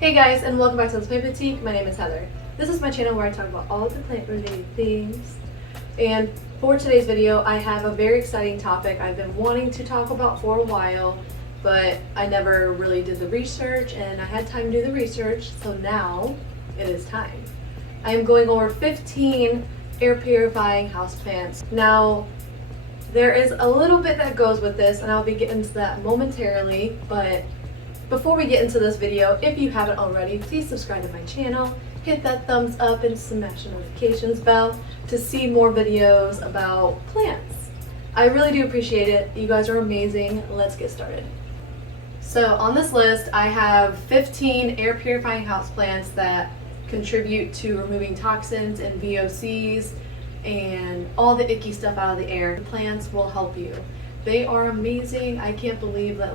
Hey guys, and welcome back to Plant Boutique. My name is Heather. This is my channel where I talk about all of the plant related things. And for today's video, I have a very exciting topic I've been wanting to talk about for a while, but I never really did the research and I had time to do the research, so now it is time. I am going over 15 air purifying houseplants. Now, there is a little bit that goes with this, and I'll be getting to that momentarily, but before we get into this video, if you haven't already, please subscribe to my channel, hit that thumbs up and smash the notifications bell to see more videos about plants. I really do appreciate it. You guys are amazing. Let's get started. So on this list, I have 15 air purifying houseplants that contribute to removing toxins and VOCs and all the icky stuff out of the air. The plants will help you. They are amazing. I can't believe that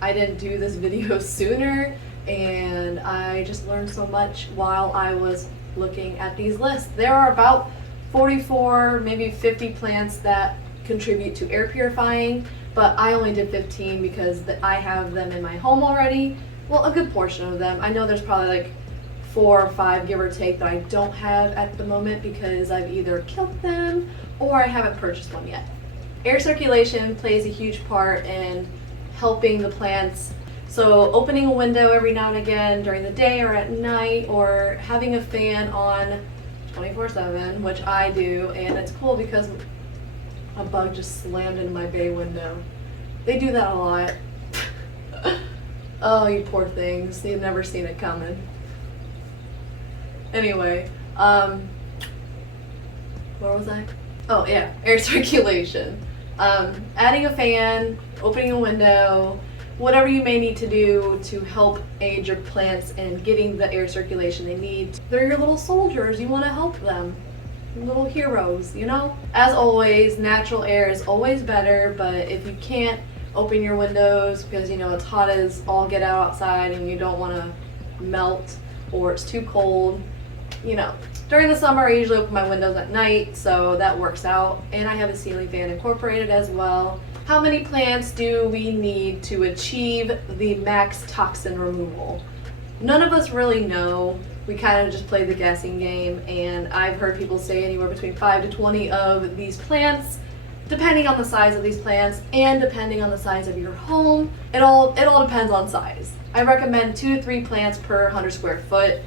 I didn't do this video sooner, and I just learned so much while I was looking at these lists. There are about 44, maybe 50 plants that contribute to air purifying, but I only did 15 because I have them in my home already. Well, a good portion of them. I know there's probably 4 or 5, give or take, that I don't have at the moment because I've either killed them or I haven't purchased one yet. Air circulation plays a huge part in helping the plants. So opening a window every now and again during the day or at night, or having a fan on 24/7, which I do, and it's cool because a bug just slammed into my bay window. They do that a lot. Oh, you poor things. They've never seen it coming. Anyway, where was I? Oh yeah, air circulation. Adding a fan, opening a window, whatever you may need to do to help aid your plants in getting the air circulation they need. They're your little soldiers. You want to help them. Little heroes, you know? As always, natural air is always better, but if you can't open your windows because it's hot as all get out outside and you don't want to melt, or it's too cold, during the summer I usually open my windows at night, so that works out, and I have a ceiling fan incorporated as well. How many plants do we need to achieve the max toxin removal? None of us really know. We kind of just play the guessing game, and I've heard people say anywhere between 5 to 20 of these plants, depending on the size of these plants and depending on the size of your home. It all depends on size. I recommend 2 to 3 plants per 100 square foot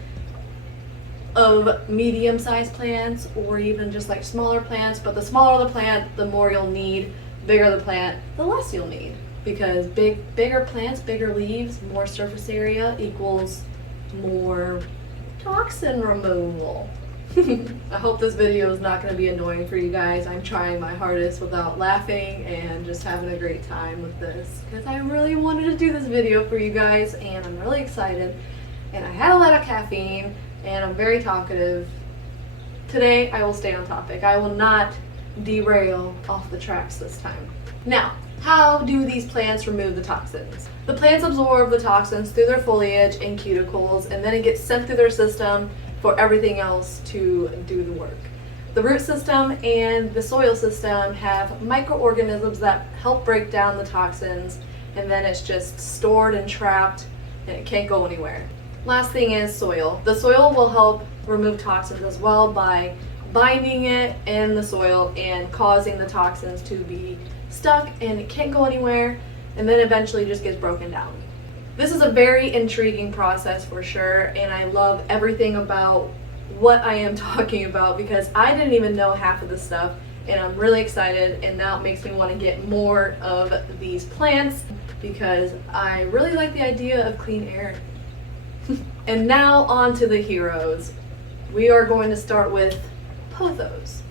of medium-sized plants, or even just smaller plants, but the smaller the plant, the more you'll need. Bigger the plant, the less you'll need, because bigger plants, bigger leaves, more surface area equals more toxin removal. I hope this video is not going to be annoying for you guys. I'm trying my hardest without laughing and just having a great time with this, because I really wanted to do this video for you guys, and I'm really excited, and I had a lot of caffeine, and I'm very talkative. Today I will stay on topic. I will not derail off the tracks this time. Now, how do these plants remove the toxins? The plants absorb the toxins through their foliage and cuticles, and then it gets sent through their system for everything else to do the work. The root system and the soil system have microorganisms that help break down the toxins, and then it's just stored and trapped and it can't go anywhere. Last thing is soil. The soil will help remove toxins as well by binding it in the soil and causing the toxins to be stuck and it can't go anywhere, and then eventually just gets broken down. This is a very intriguing process for sure, and I love everything about what I am talking about because I didn't even know half of this stuff, and I'm really excited, and now it makes me want to get more of these plants because I really like the idea of clean air. And now on to the heroes. We are going to start with Pothos.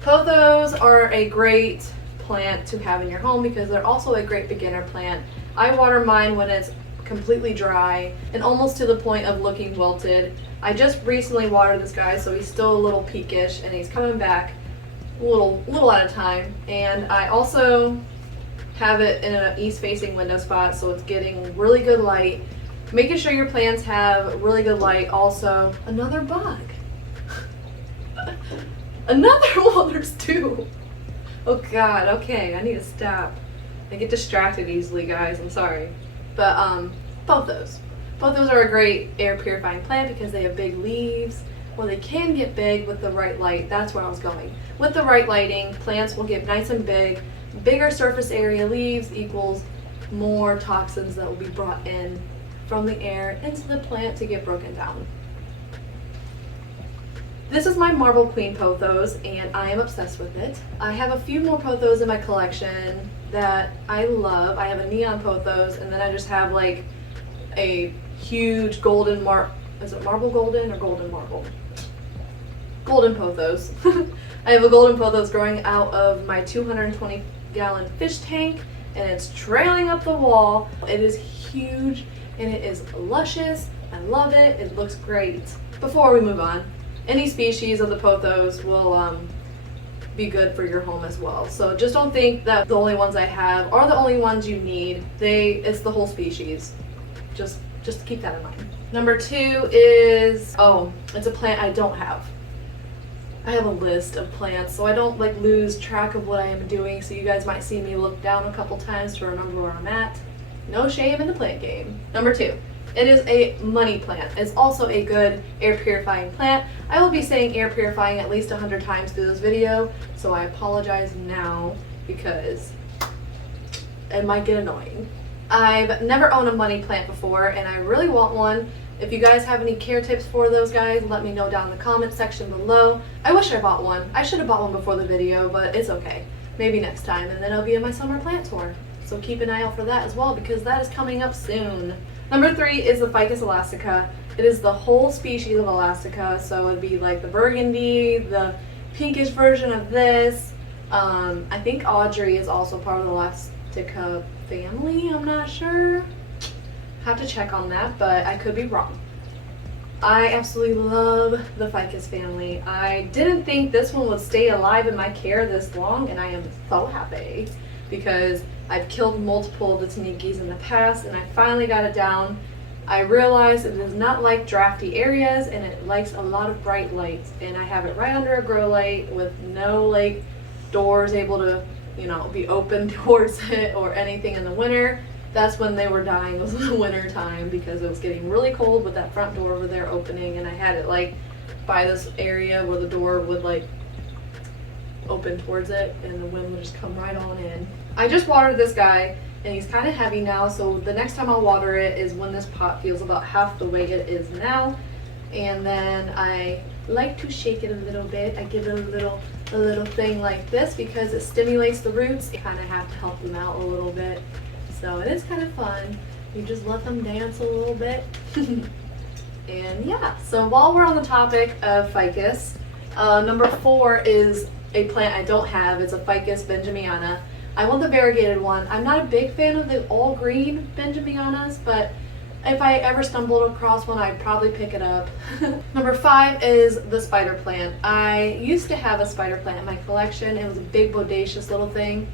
Pothos are a great plant to have in your home because they're also a great beginner plant. I water mine when it's completely dry and almost to the point of looking wilted. I just recently watered this guy, so he's still a little peakish and he's coming back a little at a time. And I also have it in an east-facing window spot, so it's getting really good light. Making sure your plants have really good light. Also, another bug. Another one, there's 2. Oh god, okay, I need to stop. I get distracted easily, guys, I'm sorry. But Pothos. Pothos are a great air purifying plant because they have big leaves. Well, they can get big with the right light. That's where I was going. With the right lighting, plants will get nice and big. Bigger surface area leaves equals more toxins that will be brought in from the air into the plant to get broken down. This is my Marble Queen Pothos, and I am obsessed with it. I have a few more Pothos in my collection that I love. I have a neon Pothos, and then I just have like a huge golden is it marble golden or golden marble? Golden Pothos. I have a golden Pothos growing out of my 220-gallon fish tank, and it's trailing up the wall. It is huge and it is luscious. I love it. It looks great. Before we move on, any species of the Pothos will be good for your home as well. So just don't think that the only ones I have are the only ones you need. It's the whole species. Just keep that in mind. Number 2 is, it's a plant I don't have. I have a list of plants, so I don't like lose track of what I am doing, so you guys might see me look down a couple times to remember where I'm at. No shame in the plant game. Number 2, it is a money plant. It's also a good air purifying plant. I will be saying air purifying at least 100 times through this video, so I apologize now because it might get annoying. I've never owned a money plant before, and I really want one. If you guys have any care tips for those guys, let me know down in the comment section below. I wish I bought one. I should have bought one before the video, but it's okay. Maybe next time, and then it'll be in my summer plant tour. So keep an eye out for that as well, because that is coming up soon. Number 3 is the Ficus Elastica. It is the whole species of Elastica, so it'd be like the burgundy, the pinkish version of this. I think Audrey is also part of the Elastica family, I'm not sure. Have to check on that, but I could be wrong. I absolutely love the Ficus family. I didn't think this one would stay alive in my care this long, and I am so happy because I've killed multiple of the Tanikis in the past, and I finally got it down. I realized it does not like drafty areas, and it likes a lot of bright lights, and I have it right under a grow light with no like doors able to, be open towards it or anything in the winter. That's when they were dying, was in the winter time, because it was getting really cold with that front door over there opening, and I had it like by this area where the door would like open towards it and the wind would just come right on in. I just watered this guy and he's kind of heavy now, so the next time I'll water it is when this pot feels about half the way it is now, and then I like to shake it a little bit. I give it a little thing like this because it stimulates the roots. You kind of have to help them out a little bit. So it is kind of fun. You just let them dance a little bit. And yeah, so while we're on the topic of ficus, number 4 is a plant I don't have. It's a Ficus benjamiana. I want the variegated one. I'm not a big fan of the all green benjamianas, but if I ever stumbled across one, I'd probably pick it up. Number 5 is the spider plant. I used to have a spider plant in my collection. It was a big bodacious little thing.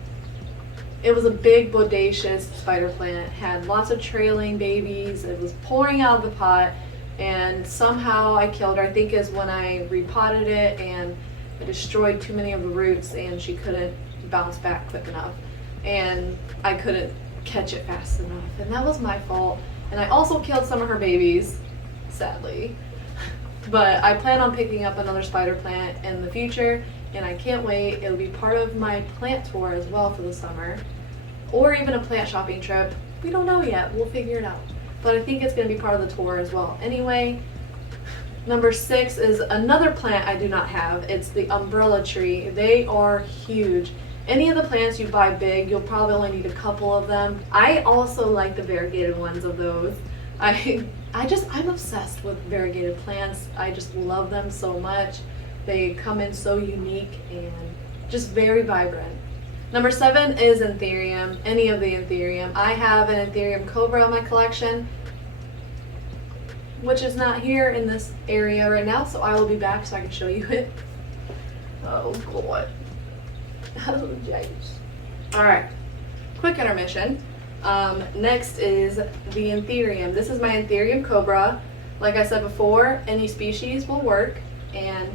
It was a big bodacious spider plant. It had lots of trailing babies. It was pouring out of the pot, and somehow I killed her. I think is when I repotted it and I destroyed too many of the roots, and she couldn't bounce back quick enough, and I couldn't catch it fast enough, and that was my fault. And I also killed some of her babies, sadly. But I plan on picking up another spider plant in the future, and I can't wait. It'll be part of my plant tour as well for the summer, or even a plant shopping trip. We don't know yet. We'll figure it out. But I think it's going to be part of the tour as well. Anyway, number 6 is another plant I do not have. It's the umbrella tree. They are huge. Any of the plants you buy big, you'll probably only need a couple of them. I also like the variegated ones of those. I'm obsessed with variegated plants. I just love them so much. They come in so unique and just very vibrant. Number 7 is Etherium, any of the Etherium. I have an Etherium cobra in my collection, which is not here in this area right now, so I will be back so I can show you it. Oh God. Oh jeez. Alright, quick intermission. Next is the Etherium. This is my Etherium cobra. Like I said before, any species will work, and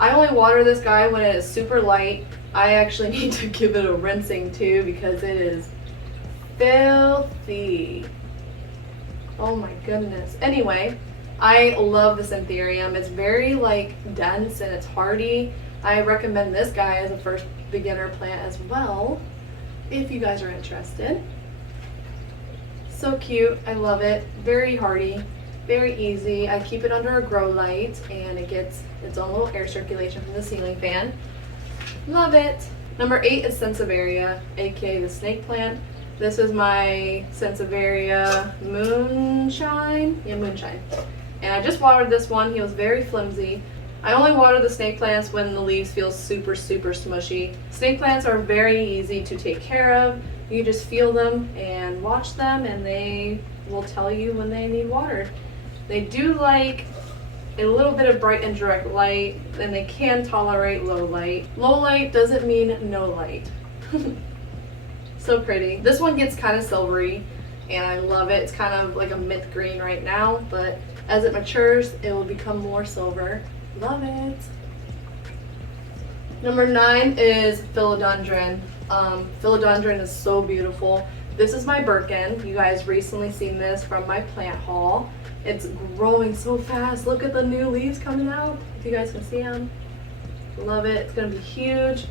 I only water this guy when it is super light. I actually need to give it a rinsing too because it is filthy. Oh my goodness. Anyway, I love this Etherium. It's very like dense and it's hardy. I recommend this guy as a first beginner plant as well, if you guys are interested. So cute, I love it. Very hardy, very easy. I keep it under a grow light and it gets its own little air circulation from the ceiling fan. Love it. Number 8 is Sansevieria, aka the snake plant. This is my Sansevieria moonshine. Yeah, moonshine. And I just watered this one. He was very flimsy. I only water the snake plants when the leaves feel super, super smushy. Snake plants are very easy to take care of. You just feel them and watch them and they will tell you when they need watered. They do like a little bit of bright and direct light, and they can tolerate low light. Low light doesn't mean no light. So pretty. This one gets kind of silvery and I love it. It's kind of like a mint green right now, but as it matures, it will become more silver. Love it. Number 9 is Philodendron. Philodendron is so beautiful. This is my Birkin. You guys recently seen this from my plant haul. It's growing so fast. Look at the new leaves coming out. If you guys can see them. Love it. It's going to be huge.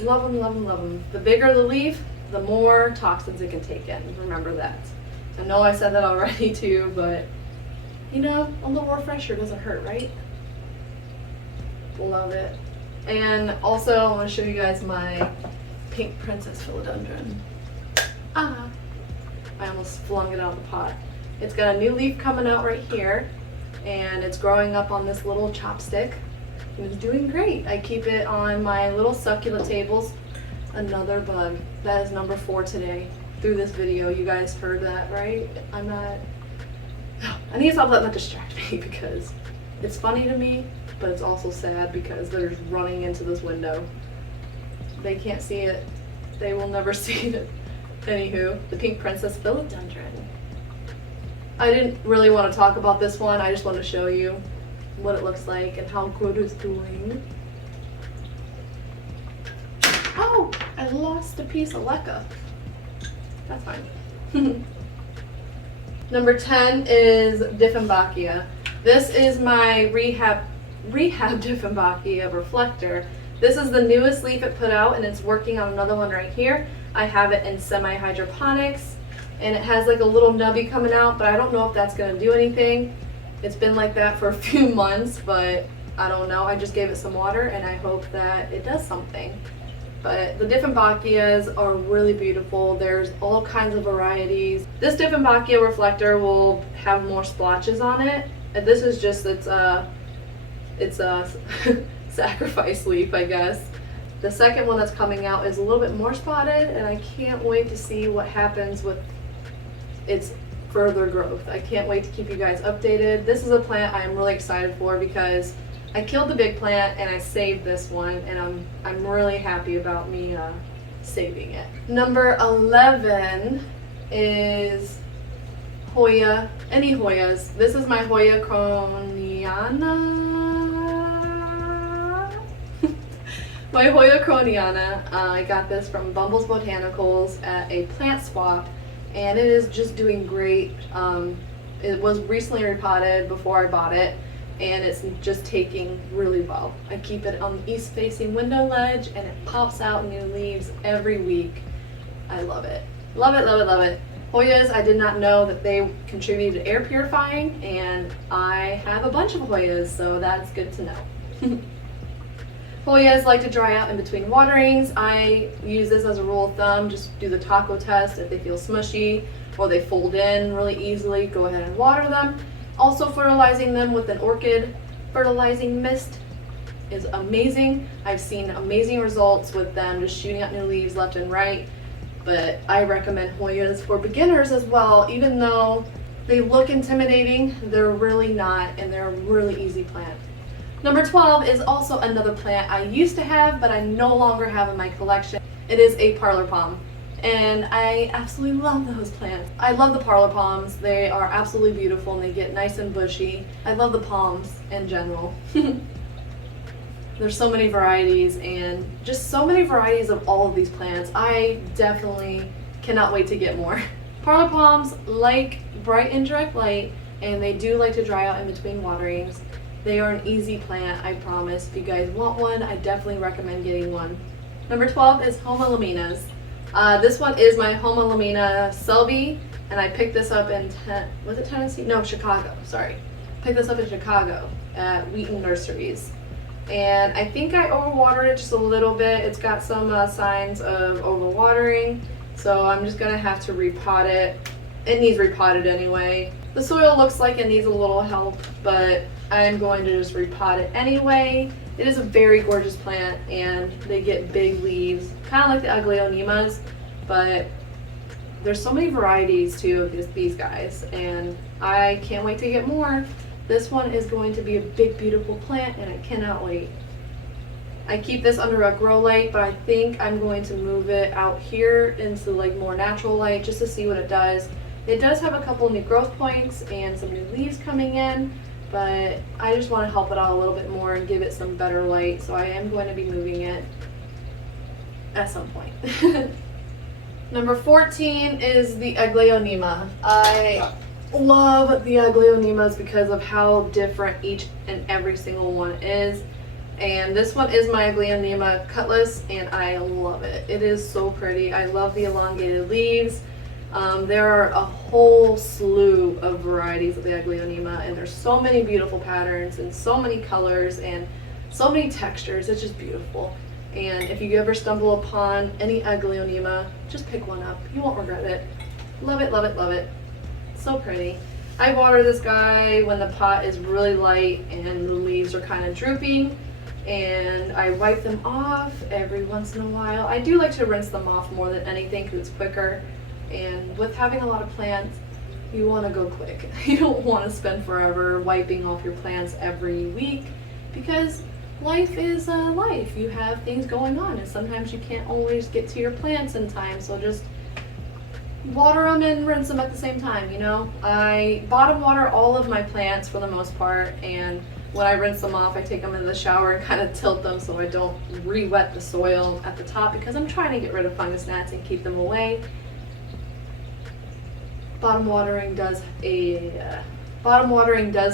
Love them, love them, love them. The bigger the leaf, the more toxins it can take in. Remember that. I know I said that already too, but you know, a little refresher doesn't hurt, right? Love it. And also, I want to show you guys my pink princess philodendron. Ah, I almost flung it out of the pot. It's got a new leaf coming out right here, and it's growing up on this little chopstick. And it's doing great. I keep it on my little succulent tables. Another bug. That is number 4 today. Through this video, you guys heard that, right? I'm not. I need to stop letting that distract me because it's funny to me, but it's also sad because they're just running into this window. They can't see it. They will never see it. Anywho, the pink princess philodendron. I didn't really want to talk about this one. I just want to show you what it looks like and how good it's doing. Oh, I lost a piece of leca. That's fine. Number 10 is Diffenbachia. This is my rehab Diffenbachia reflector. This is the newest leaf it put out, and it's working on another one right here. I have it in semi-hydroponics, and it has like a little nubby coming out, but I don't know if that's going to do anything. It's been like that for a few months, but I don't know. I just gave it some water, and I hope that it does something. But the Diffenbachias are really beautiful. There's all kinds of varieties. This Diffenbachia reflector will have more splotches on it. And this is just it's a sacrifice leaf, I guess. The second one that's coming out is a little bit more spotted, and I can't wait to see what happens with its further growth. I can't wait to keep you guys updated. This is a plant I'm really excited for because I killed the big plant and I saved this one, and I'm really happy about me saving it. Number 11 is Hoya, any Hoyas. This is my Hoya Croniana. My Hoya Croniana. I got this from Bumble's Botanicals at a plant swap, and it is just doing great. It was recently repotted before I bought it, and it's just taking really well. I keep it on the east facing window ledge, and it pops out new leaves every week. I love it. Love it, love it, love it. Hoyas, I did not know that they contribute to air purifying, and I have a bunch of Hoyas, so that's good to know. Hoyas like to dry out in between waterings. I use this as a rule of thumb. Just do the taco test. If they feel smushy or they fold in really easily, go ahead and water them. Also, fertilizing them with an orchid fertilizing mist is amazing. I've seen amazing results with them just shooting out new leaves left and right. But I recommend Hoyas for beginners as well. Even though they look intimidating, they're really not, and they're a really easy plant. Number 12 is also another plant I used to have, but I no longer have in my collection. It is a Parlor Palm, and I absolutely love those plants. I love the Parlor Palms. They are absolutely beautiful, and they get nice and bushy. I love the palms in general. There's so many varieties, and just so many varieties of all of these plants. I definitely cannot wait to get more Parlor Palms like bright and direct light, and they do like to dry out in between waterings. They are an easy plant, I promise. If you guys want one, I definitely recommend getting one. Number 12 is uglioNemas. This one is my Alocasia Sylvi, and I picked this up in Tennessee? No, Chicago. Sorry, picked this up in Chicago at Wheaton Nurseries, and I think I overwatered it just a little bit. It's got some signs of overwatering, so I'm just gonna have to repot it. It needs repotted anyway. The soil looks like it needs a little help, but I'm going to just repot it anyway. It is a very gorgeous plant, and they get big leaves, kind of like the uglioNemas, but there's so many varieties too of these guys, and I can't wait to get more. This one is going to be a big, beautiful plant, and I cannot wait. I keep this under a grow light, but I think I'm going to move it out here into like more natural light just to see what it does. It does have a couple new growth points and some new leaves coming in, but I just want to help it out a little bit more and give it some better light, so I am going to be moving it at some point. Number 14 is the uglioNema. I love the uglioNemas because of how different each and every single one is. And this one is my uglioNema cutlass, and I love it. It is so pretty. I love the elongated leaves. There are a whole slew of varieties of the uglioNema, and there's so many beautiful patterns and so many colors and so many textures. It's just beautiful. And if you ever stumble upon any uglioNema, just pick one up. You won't regret it. Love it, love it, love it. So pretty. I water this guy when the pot is really light and the leaves are kind of drooping, and I wipe them off every once in a while. I do like to rinse them off more than anything because it's quicker. And with having a lot of plants, you want to go quick. You don't want to spend forever wiping off your plants every week, because life is life. You have things going on, and sometimes you can't always get to your plants in time, so just water them and rinse them at the same time, you know? I bottom water all of my plants for the most part, and when I rinse them off, I take them in the shower and kind of tilt them so I don't re-wet the soil at the top, because I'm trying to get rid of fungus gnats and keep them away. Bottom watering does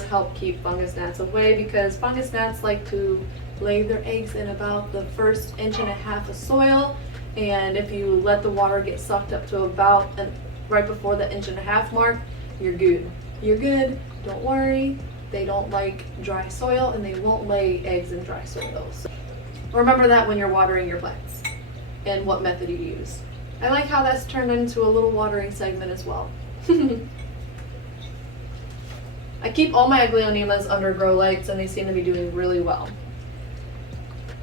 help keep fungus gnats away, because fungus gnats like to lay their eggs in about the first 1.5 inches of soil, and if you let the water get sucked up to about right before the 1.5 inch mark, you're good. You're good. Don't worry. They don't like dry soil, and they won't lay eggs in dry soil. So remember that when you're watering your plants and what method you use. I like how that's turned into a little watering segment as well. I keep all my uglioNemas under grow lights, and they seem to be doing really well.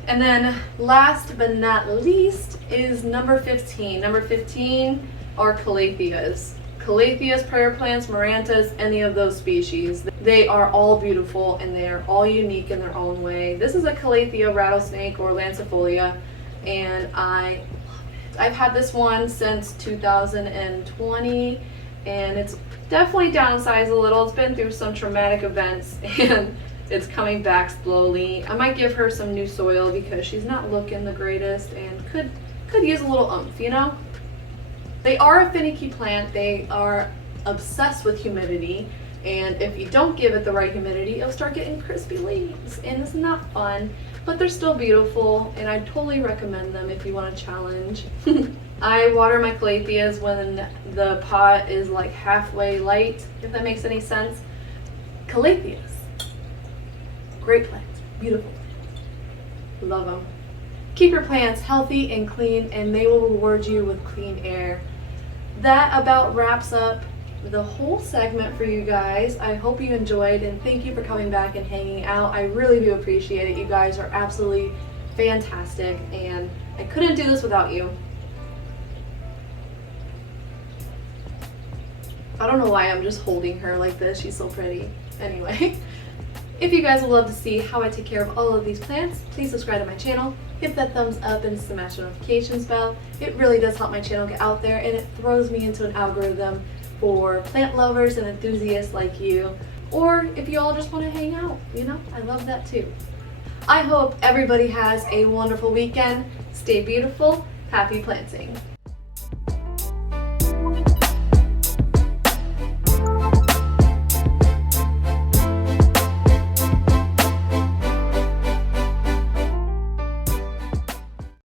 And then last but not least is number 15. Number 15 are Calatheas. Calatheas, prayer plants, marantas, any of those species. They are all beautiful, and they are all unique in their own way. This is a Calathea rattlesnake, or lancifolia, and I love it. I've had this one since 2020, and it's definitely downsized a little. It's been through some traumatic events, and it's coming back slowly. I might give her some new soil because she's not looking the greatest and could use a little oomph, you know? They are a finicky plant. They are obsessed with humidity, and if you don't give it the right humidity, it'll start getting crispy leaves, and it's not fun, but they're still beautiful, and I totally recommend them if you want a challenge. I water my Calatheas when the pot is like halfway light, if that makes any sense. Calatheas, great plants, beautiful plants, love them. Keep your plants healthy and clean, and they will reward you with clean air. That about wraps up the whole segment for you guys. I hope you enjoyed, and thank you for coming back and hanging out. I really do appreciate it. You guys are absolutely fantastic, and I couldn't do this without you. I don't know why I'm just holding her like this. She's so pretty. Anyway, if you guys would love to see how I take care of all of these plants, please subscribe to my channel. Hit that thumbs up and smash the notifications bell. It really does help my channel get out there, and it throws me into an algorithm for plant lovers and enthusiasts like you. Or if you all just want to hang out, you know, I love that too. I hope everybody has a wonderful weekend. Stay beautiful. Happy planting.